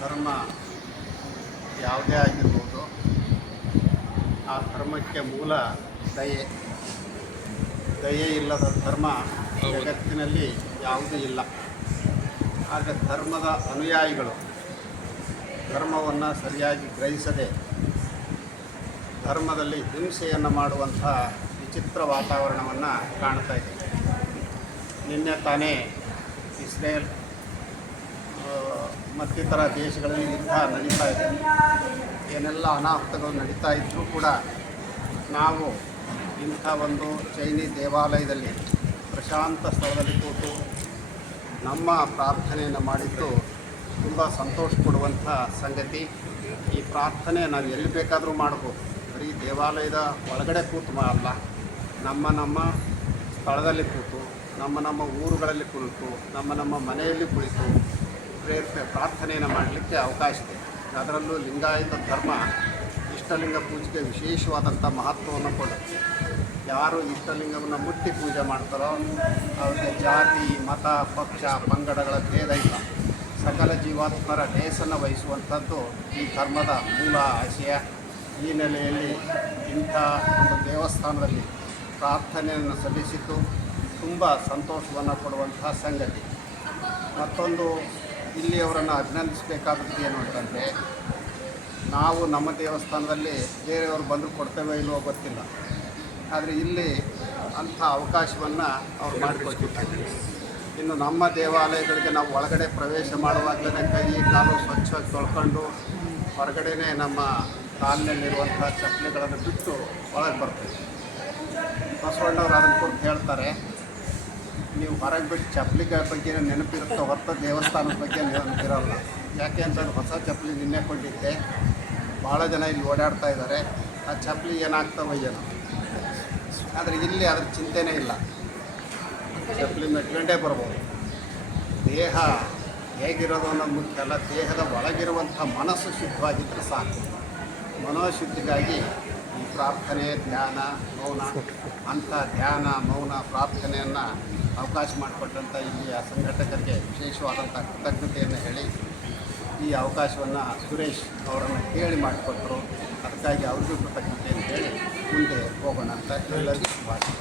ಧರ್ಮ ಯಾವುದೇ ಆಗಿರ್ಬೋದು, ಆ ಧರ್ಮಕ್ಕೆ ಮೂಲ ದಯೆ. ದಯೆ ಇಲ್ಲದ ಧರ್ಮ ಜಗತ್ತಿನಲ್ಲಿ ಯಾವುದೂ ಇಲ್ಲ. ಆದರೆ ಧರ್ಮದ ಅನುಯಾಯಿಗಳು ಧರ್ಮವನ್ನು ಸರಿಯಾಗಿ ಗ್ರಹಿಸದೆ ಧರ್ಮದಲ್ಲಿ ಹಿಂಸೆಯನ್ನು ಮಾಡುವಂಥ ವಿಚಿತ್ರ ವಾತಾವರಣವನ್ನು ಕಾಣ್ತಾ ಇದೆ. ನಿನ್ನೆ ತಾನೇ ಇಸ್ರೇಲ್ ಮತ್ತಿತರ ದೇಶಗಳಲ್ಲಿ ಯುದ್ಧ ನಡೀತಾ ಇದೆ. ಏನೆಲ್ಲ ಅನಾಹುತಗಳು ನಡೀತಾ ಇದ್ದರೂ ಕೂಡ ನಾವು ಇಂಥ ಒಂದು ಜೈನಿ ದೇವಾಲಯದಲ್ಲಿ ಪ್ರಶಾಂತ ಸ್ಥಳದಲ್ಲಿ ಕೂತು ನಮ್ಮ ಪ್ರಾರ್ಥನೆಯನ್ನು ಮಾಡಿದ್ದು ತುಂಬ ಸಂತೋಷ ಕೊಡುವಂಥ ಸಂಗತಿ. ಈ ಪ್ರಾರ್ಥನೆ ನಾವು ಎಲ್ಲಿ ಬೇಕಾದರೂ ಮಾಡ್ಬೋದು, ಬರೀ ದೇವಾಲಯದ ಒಳಗಡೆ ಕೂತು ಅಲ್ಲ, ನಮ್ಮ ಸ್ಥಳದಲ್ಲಿ ಕೂತು, ನಮ್ಮ ಊರುಗಳಲ್ಲಿ ಕುಳಿತು, ನಮ್ಮ ಮನೆಯಲ್ಲಿ ಕುಳಿತು ಪ್ರಾರ್ಥನೆಯನ್ನು ಮಾಡಲಿಕ್ಕೆ ಅವಕಾಶ ಇದೆ. ಅದರಲ್ಲೂ ಲಿಂಗಾಯತ ಧರ್ಮ ಇಷ್ಟಲಿಂಗ ಪೂಜೆಗೆ ವಿಶೇಷವಾದಂಥ ಮಹತ್ವವನ್ನು ಕೊಡುತ್ತೆ. ಯಾರು ಇಷ್ಟಲಿಂಗವನ್ನು ಮುಟ್ಟಿ ಪೂಜೆ ಮಾಡ್ತಾರೋ ಅವ್ರಿಗೆ ಜಾತಿ, ಮತ, ಪಕ್ಷ, ಪಂಗಡಗಳ ಭೇದ ಇಲ್ಲ. ಸಕಲ ಜೀವಾತ್ಮರ ಲೇಸನ್ನು ವಹಿಸುವಂಥದ್ದು ಈ ಧರ್ಮದ ಮೂಲ ಆಶಯ. ಈ ನೆಲೆಯಲ್ಲಿ ಇಂಥ ಒಂದು ದೇವಸ್ಥಾನದಲ್ಲಿ ಪ್ರಾರ್ಥನೆಯನ್ನು ಸಲ್ಲಿಸಿದ್ದು ತುಂಬ ಸಂತೋಷವನ್ನು ಕೊಡುವಂಥ ಸಂಗತಿ. ಮತ್ತೊಂದು ಇಲ್ಲಿಯವರನ್ನು ಅಭಿನಂದಿಸಬೇಕಾದದ್ದು ಏನು ಅಂತಂದರೆ, ನಾವು ನಮ್ಮ ದೇವಸ್ಥಾನದಲ್ಲಿ ಬೇರೆಯವರು ಬಂದರೂ ಕೊಡ್ತೇವೆ ಇಲ್ಲವೋ ಗೊತ್ತಿಲ್ಲ, ಆದರೆ ಇಲ್ಲಿ ಅಂಥ ಅವಕಾಶವನ್ನು ಅವ್ರು ಮಾಡಿಕೊಟ್ಟಿದ್ದಾರೆ. ಇನ್ನು ನಮ್ಮ ದೇವಾಲಯಗಳಿಗೆ ನಾವು ಒಳಗಡೆ ಪ್ರವೇಶ ಮಾಡುವಾಗಲೇ ಕೈ ಕಾಲು ಸ್ವಚ್ಛವಾಗಿ ತೊಳ್ಕೊಂಡು ಹೊರಗಡೆನೇ ನಮ್ಮ ಕಾಲಿನಲ್ಲಿರುವಂಥ ಚಪ್ಪಲಿಗಳನ್ನು ಬಿಟ್ಟು ಒಳಗೆ ಬರ್ತೀವಿ. ಬಸವಣ್ಣವ್ರು ಅದನ್ನು ಕುರಿತು ಹೇಳ್ತಾರೆ, ನೀವು ಹೊರಗೆ ಬಿಟ್ಟು ಚಪ್ಪಲಿಗಳ ಬಗ್ಗೆ ನೆನಪಿರುತ್ತೋ ಹೊರತು ದೇವಸ್ಥಾನದ ಬಗ್ಗೆ ನೆನಪಿರಲ್ಲ. ಯಾಕೆ ಅಂತಂದ್ರೆ ಹೊಸ ಚಪ್ಪಲಿ ನಿನ್ನೆ ಕೊಂಡಿದ್ದೆ, ಭಾಳ ಜನ ಇಲ್ಲಿ ಓಡಾಡ್ತಾ ಇದ್ದಾರೆ, ಆ ಚಪ್ಪಲಿ ಏನಾಗ್ತವೆ ಏನೋ. ಆದರೆ ಇಲ್ಲಿ ಅದ್ರ ಚಿಂತೆನೇ ಇಲ್ಲ, ಚಪ್ಪಲಿ ಮೆಟ್ಕೊಂಡೇ ಬರ್ಬೋದು. ದೇಹ ಹೇಗಿರೋದು ಅನ್ನೋದು ಮುಖ್ಯ ಅಲ್ಲ, ದೇಹದ ಒಳಗಿರುವಂಥ ಮನಸ್ಸು ಶುದ್ಧವಾಗಿದ್ದರೆ ಸಾಕು. ಮನೋಶುದ್ಧಿಗಾಗಿ ಈ ಪ್ರಾರ್ಥನೆ, ಧ್ಯಾನ, ಮೌನ, ಅಂಥ ಧ್ಯಾನ, ಮೌನ, ಪ್ರಾರ್ಥನೆಯನ್ನು ಅವಕಾಶ ಮಾಡಿಕೊಟ್ಟಂಥ ಇಲ್ಲಿಯ ಸಂಘಟಕರಿಗೆ ವಿಶೇಷವಾದಂಥ ಕೃತಜ್ಞತೆಯನ್ನು ಹೇಳಿ, ಈ ಅವಕಾಶವನ್ನು ಸುರೇಶ್ ಅವರನ್ನು ಕೇಳಿ ಮಾಡಿಕೊಟ್ಟರು. ಅದಕ್ಕಾಗಿ ಅವ್ರಿಗೂ ಕೃತಜ್ಞತೆಯನ್ನು ಹೇಳಿ ಮುಂದೆ ಹೋಗೋಣ ಅಂತ ಎಲ್ಲರಿಗೂ ಶುಭಾಶಯ.